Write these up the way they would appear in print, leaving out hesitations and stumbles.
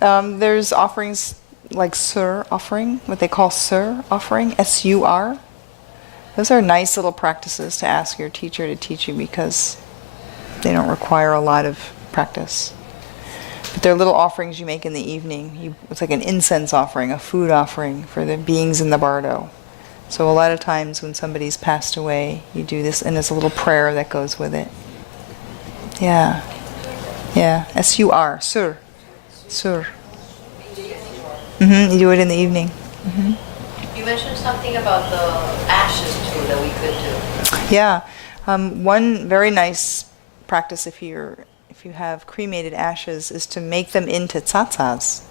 There's offerings like Sur offering, what they call Sur offering, S-U-R. Those are nice little practices to ask your teacher to teach you because they don't require a lot of practice. But they're little offerings you make in the evening. It's like an incense offering, a food offering for the beings in the bardo. So a lot of times when somebody's passed away, you do this, and there's a little prayer that goes with it. Yeah. Yeah. S-U-R. Sur. Sur. You do it in the evening. You mentioned something about the ashes too that we could do. Yeah. One very nice practice if you have cremated ashes is to make them into tsatsas.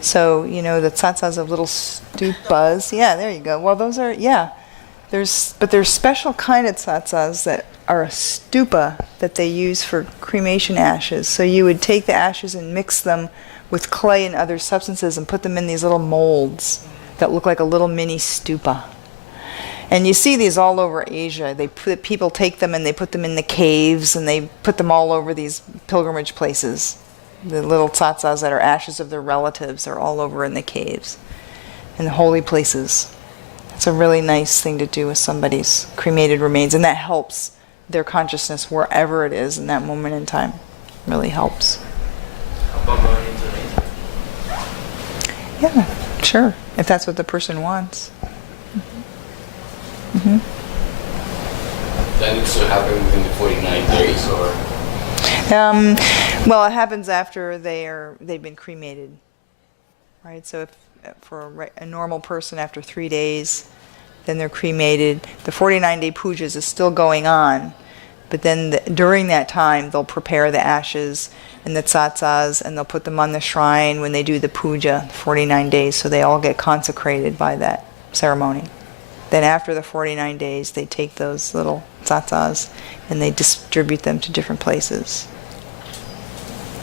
So, you know, the tsatsas of little stupas. Yeah, there you go. Well, those are, yeah. There's special kind of tsatsas that are a stupa that they use for cremation ashes. So you would take the ashes and mix them with clay and other substances and put them in these little molds that look like a little mini stupa. And you see these all over Asia. People take them and they put them in the caves and they put them all over these pilgrimage places. The little tsatsas that are ashes of their relatives are all over in the caves, in the holy places. It's a really nice thing to do with somebody's cremated remains, and that helps their consciousness wherever it is in that moment in time. Really helps. How about going into nature? Yeah, sure, if that's what the person wants. That needs to happen within the 49 days, or? Well, it happens after they've been cremated, right? So if for a normal person after 3 days, then they're cremated. The 49-day pujas is still going on, but then during that time they'll prepare the ashes and the tsatsas and they'll put them on the shrine when they do the puja, 49 days, so they all get consecrated by that ceremony. Then after the 49 days, they take those little tsatsas and they distribute them to different places.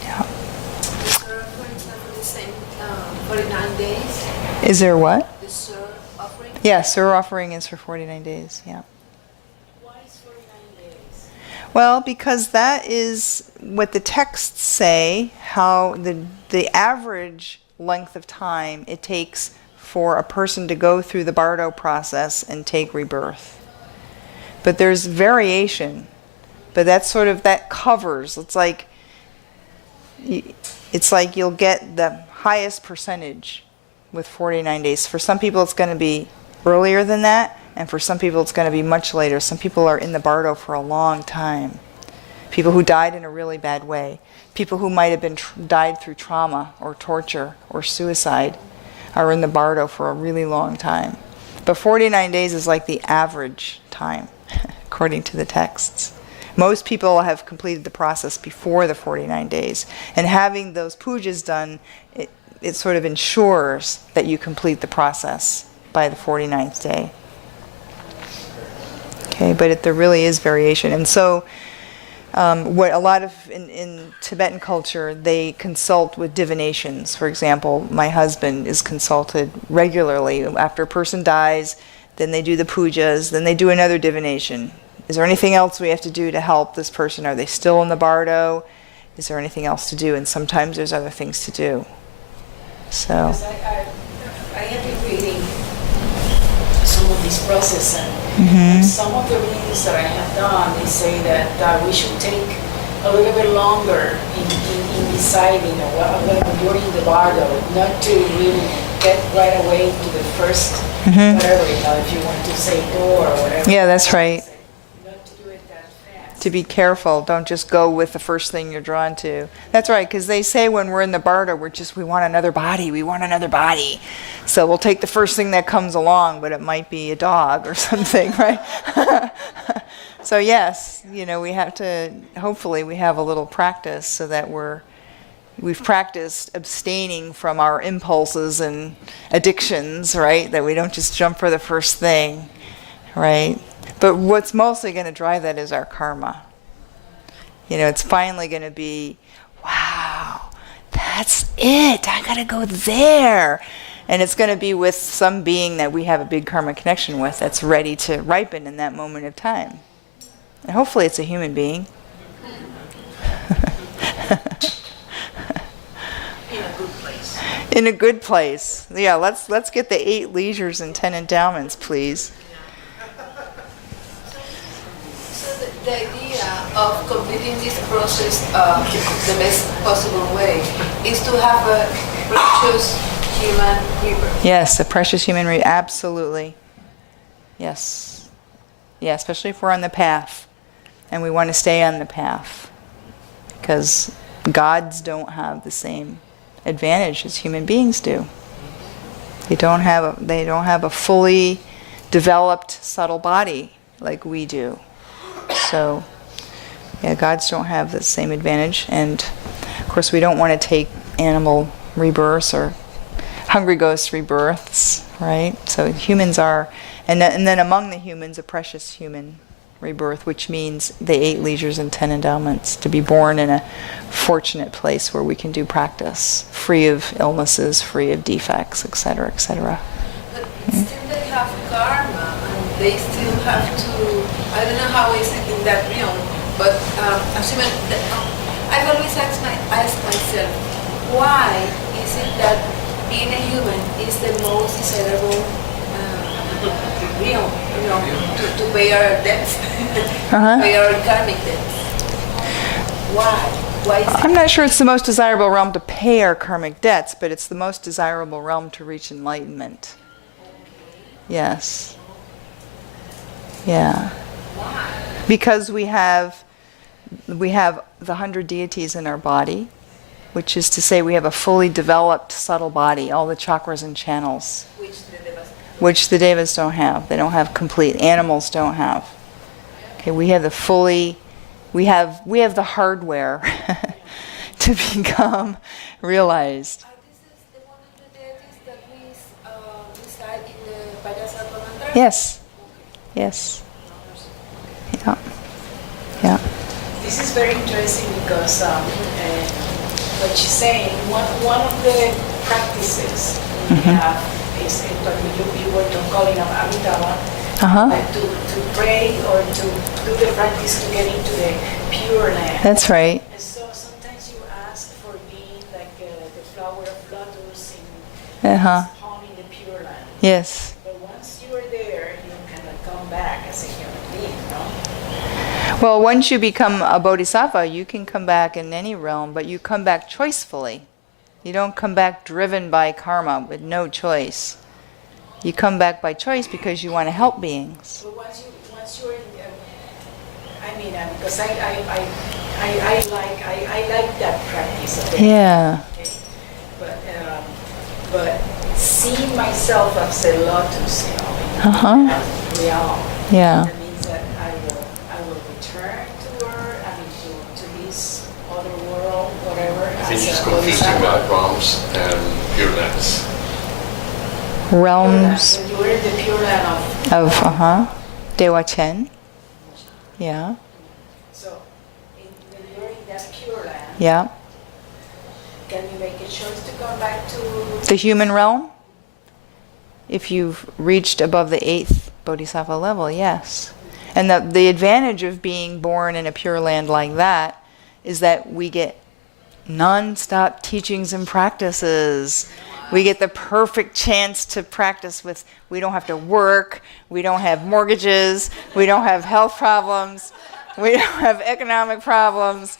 Yeah. For example, the same 49 days? Is there what? The Sur offering? Yeah, Sur offering is for 49 days, yeah. Why is 49 days? Well, because that is what the texts say, how the average length of time it takes for a person to go through the bardo process and take rebirth. But there's variation, but that's sort of, that covers, it's like you'll get the highest percentage with 49 days. For some people it's going to be earlier than that, and for some people it's going to be much later. Some people are in the bardo for a long time. People who died in a really bad way. People who might have been died through trauma or torture or suicide are in the bardo for a really long time. But 49 days is like the average time, according to the texts. Most people have completed the process before the 49 days. And having those pujas done, it sort of ensures that you complete the process by the 49th day. Okay, but there really is variation. And so what a lot of, in Tibetan culture, they consult with divinations. For example, my husband is consulted regularly. After a person dies, then they do the pujas, then they do another divination. Is there anything else we have to do to help this person? Are they still in the bardo? Is there anything else to do? And sometimes there's other things to do. So. Because I have been reading some of this process, and some of the readings that I have done, they say that we should take a little bit longer in deciding during the bardo, not to really get right away to the first whatever, if you want to say door or whatever. Yeah, that's right. Not to do it that fast. To be careful. Don't just go with the first thing you're drawn to. That's right, because they say when we're in the bardo, we want another body. We want another body. So we'll take the first thing that comes along, but it might be a dog or something, right? So yes, we have to, hopefully we have a little practice so that we've practiced abstaining from our impulses and addictions, right? That we don't just jump for the first thing, right? But what's mostly going to drive that is our karma. It's finally going to be, wow, that's it. I got to go there. And it's going to be with some being that we have a big karma connection with that's ready to ripen in that moment of time. And hopefully it's a human being. In a good place. Yeah, let's get the 8 leisures and 10 endowments, please. So the idea of completing this process the best possible way is to have a precious human rebirth. Yes, a precious human absolutely. Yes. Yeah, especially if we're on the path and we want to stay on the path. Because gods don't have the same advantage as human beings do. They don't have a fully developed subtle body like we do. So, yeah, gods don't have the same advantage, and of course we don't want to take animal rebirths or hungry ghost rebirths, right? So humans are, and then among the humans, a precious human rebirth, which means the 8 leisures and 10 endowments, to be born in a fortunate place where we can do practice, free of illnesses, free of defects, etc., etc. But still they have karma, and they still have to, I don't know how is it in that realm, but assuming that, I've always asked myself, why is it that being a human is the most desirable realm, to pay our debts, pay our karmic debts? Why? Why is it? I'm not sure it's the most desirable realm to pay our karmic debts, but it's the most desirable realm to reach enlightenment. Yes. Yeah. Because we have the 100 deities in our body, which is to say we have a fully developed subtle body, all the chakras and channels, which the devas don't have. They don't have complete. Animals don't have. Okay, we have the the hardware to become realized. This is the one of the deities that we reside in the Payasarva mantra? Yes. Yes. Yeah. Yeah. This is very interesting because what she's saying, one of the practices we have is what you were calling Amitabha, to pray or to do the practice to get into the Pure Land. That's right. And so sometimes you ask for being like the flower of lotus in spawn in the Pure Land. Yes. But once you are there, you cannot come back as a human being, no? Well, once you become a bodhisattva, you can come back in any realm, but you come back choicefully. You don't come back driven by karma with no choice. You come back by choice because you want to help beings. But once you're in, because I like that practice of it. Yeah. Okay? But seeing myself as a lotus, in that realm, Yeah. that means that I will return to her, to this other world, whatever. I think she's confusing about realms and pure lands. Realms When you were in the Pure Land of Dewa Chen. Yeah. So when you're in that Pure Land, Yeah. can you make a choice to come back to The human realm? If you've reached above the 8th bodhisattva level, yes. And the advantage of being born in a pure land like that is that we get non-stop teachings and practices. We get the perfect chance to practice with, we don't have to work, we don't have mortgages, we don't have health problems, we don't have economic problems,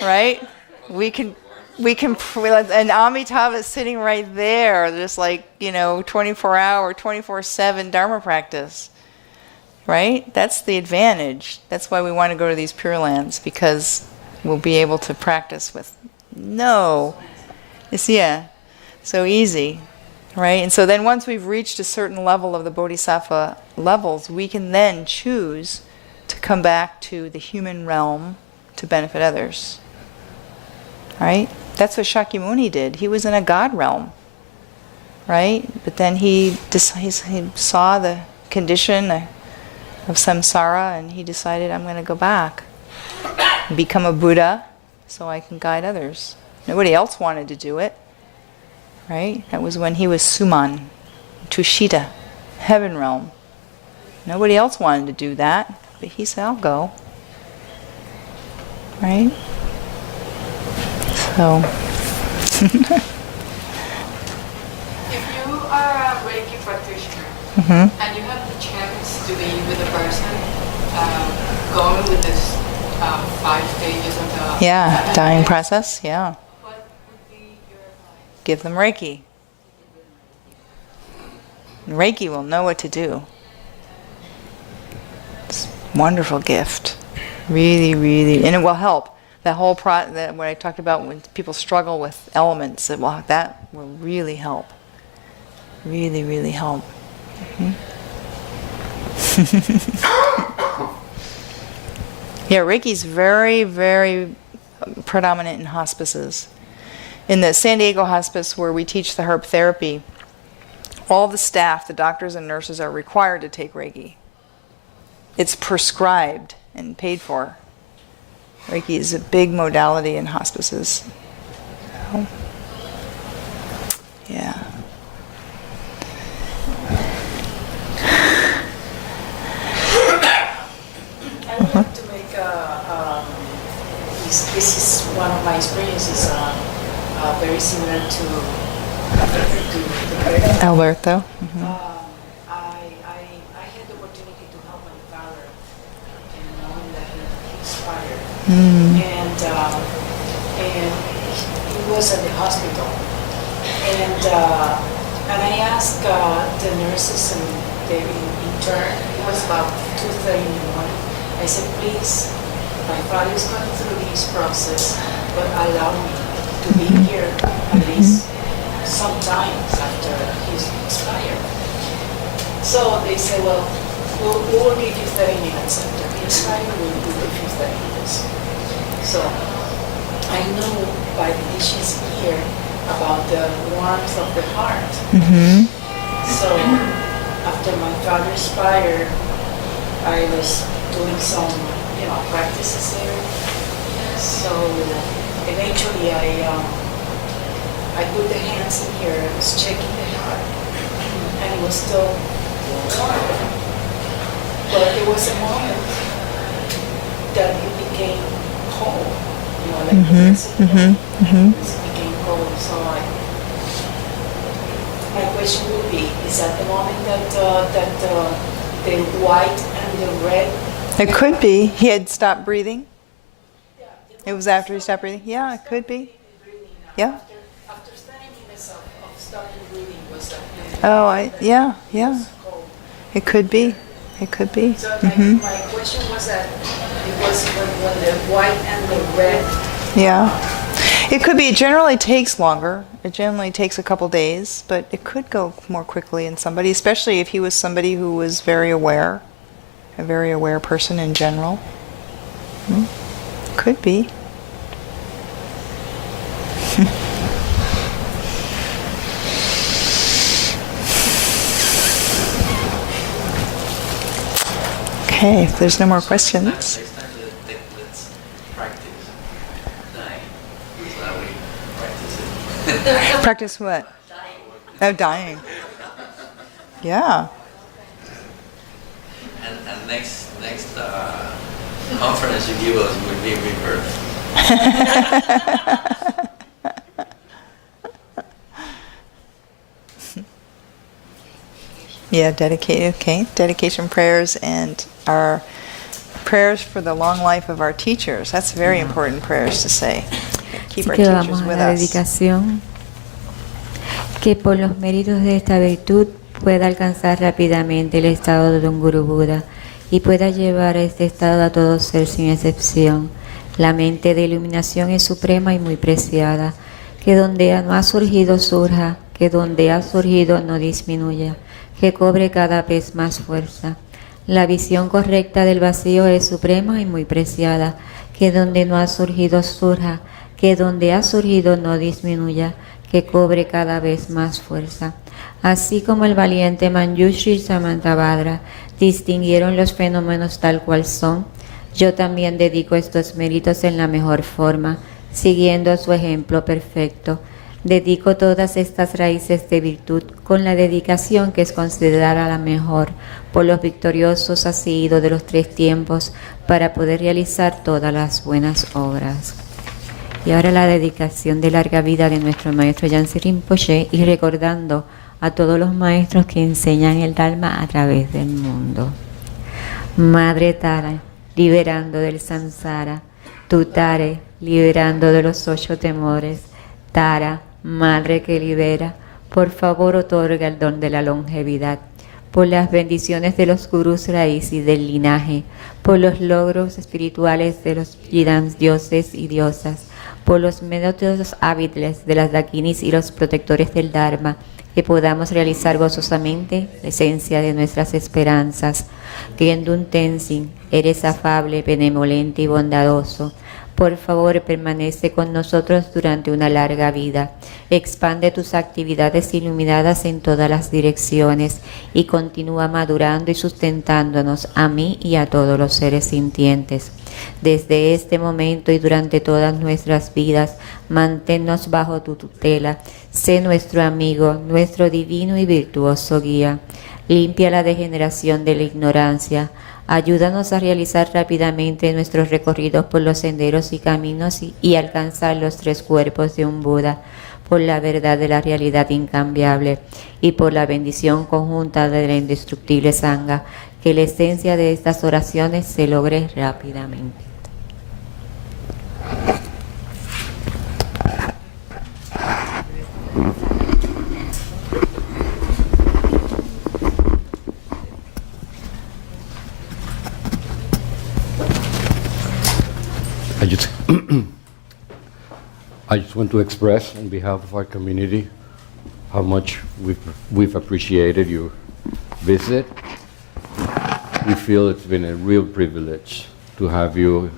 right? We can, and Amitabha is sitting right there, just like, 24-hour, 24/7 Dharma practice, right? That's the advantage. That's why we want to go to these pure lands, because we'll be able to practice with so easy, right? And so then once we've reached a certain level of the bodhisattva levels, we can then choose to come back to the human realm to benefit others, right? That's what Shakyamuni did. He was in a god realm, right? But then he saw the condition of samsara, and he decided, I'm going to go back and become a Buddha so I can guide others. Nobody else wanted to do it, right? That was when he was Suman, Tushita, heaven realm. Nobody else wanted to do that, but he said, I'll go, right? So, Reiki practitioner, Mm-hmm. and you have the chance to be with a person going with this 5 stages of the Yeah, dying process. Yeah. What would be your advice? Give them Reiki. And Reiki will know what to do. It's a wonderful gift. Really, really, and it will help. That whole that what I talked about when people struggle with elements, that will really help. Really, really help. Mhm. Yeah, Reiki's very, very predominant in hospices. In the San Diego hospice where we teach the herb therapy, all the staff, the doctors and nurses, are required to take Reiki. It's prescribed and paid for. Reiki is a big modality in hospices. So, yeah. I would like to make this is one of my experiences, very similar to Greg. Alberto. I had the opportunity to help my father in the moment that he expired. And he was at the hospital. And I asked the nurses and the intern, it was about 2:30 in the morning. I said, please, my father is going through this process, but allow me to be here at least sometimes after he's expired. So they say, well, we will give you 30 minutes after he expired, we'll give you 30 minutes. So I know by the dishes here about the warmth of the heart. Mm-hmm. So after my father expired, I was doing some, practices there. So eventually I put the hands in here, I was checking the heart, and it was still warm. But there was a moment that it became cold, like the rest of the body. It became cold. So my question would be, is that the moment that the white and the red? It could be. He had stopped breathing. It was after he stopped breathing. Yeah, it could be. Yeah. After 30 minutes of stopping breathing was Yeah. cold. It could be. It could be. So my question was that it was when the white and the red. Yeah. It could be. It generally takes longer. It generally takes a couple days, but it could go more quickly in somebody, especially if he was somebody who was very aware, a very aware person in general. Could be. Okay, if there's no more questions. Next time, let's practice dying. So that we practice it. Practice what? Oh, dying. Yeah. And next conference you give us will be rebirth. Yeah, dedication prayers and our prayers for the long life of our teachers. That's very important prayers to say. Keep Así our que teachers vamos a with la us. dedicación, que por los méritos de esta virtud pueda alcanzar rápidamente el estado de un Guru Buda y pueda llevar a este estado a todo ser sin excepción. La mente de iluminación es suprema y muy preciada, que donde no ha surgido surja, que donde ha surgido no disminuya, que cobre cada vez más fuerza. La visión correcta del vacío es suprema y muy preciada, que donde no ha surgido surja, que donde ha surgido no disminuya, que cobre cada vez más fuerza. Así como el valiente Manjushri Samantabhadra distinguieron los fenómenos tal cual son, yo también dedico estos méritos en la mejor forma, siguiendo su ejemplo perfecto. Dedico todas estas raíces de virtud con la dedicación que es considerada la mejor por los victoriosos asidos de los 3 tiempos para poder realizar todas las buenas obras. Y ahora la dedicación de larga vida de nuestro maestro Yansi Rinpoche y recordando a todos los maestros que enseñan el Dharma a través del mundo. Madre Tara, liberando del samsara, tu Tare, liberando de los 8 temores, Tara, Madre que libera, por favor otorga el don de la longevidad, por las bendiciones de los gurús raíz y del linaje, por los logros espirituales de los yidams, dioses y diosas, por los métodos hábiles de las dakinis y los protectores del Dharma, que podamos realizar gozosamente la esencia de nuestras esperanzas. Kendun Tenzin, eres afable, benevolente y bondadoso. Por favor, permanece con nosotros durante una larga vida. Expande tus actividades iluminadas en todas las direcciones y continúa madurando y sustentándonos a mí y a todos los seres sintientes. Desde este momento y durante todas nuestras vidas, manténnos bajo tu tutela. Sé nuestro amigo, nuestro divino y virtuoso guía. Limpia la degeneración de la ignorancia. Ayúdanos a realizar rápidamente nuestros recorridos por los senderos y caminos y alcanzar los 3 cuerpos de un Buda, por la verdad de la realidad incambiable y por la bendición conjunta de la indestructible Sangha, que la esencia de estas oraciones se logre rápidamente. I just want to express on behalf of our community how much we've appreciated your visit. We feel it's been a real privilege to have you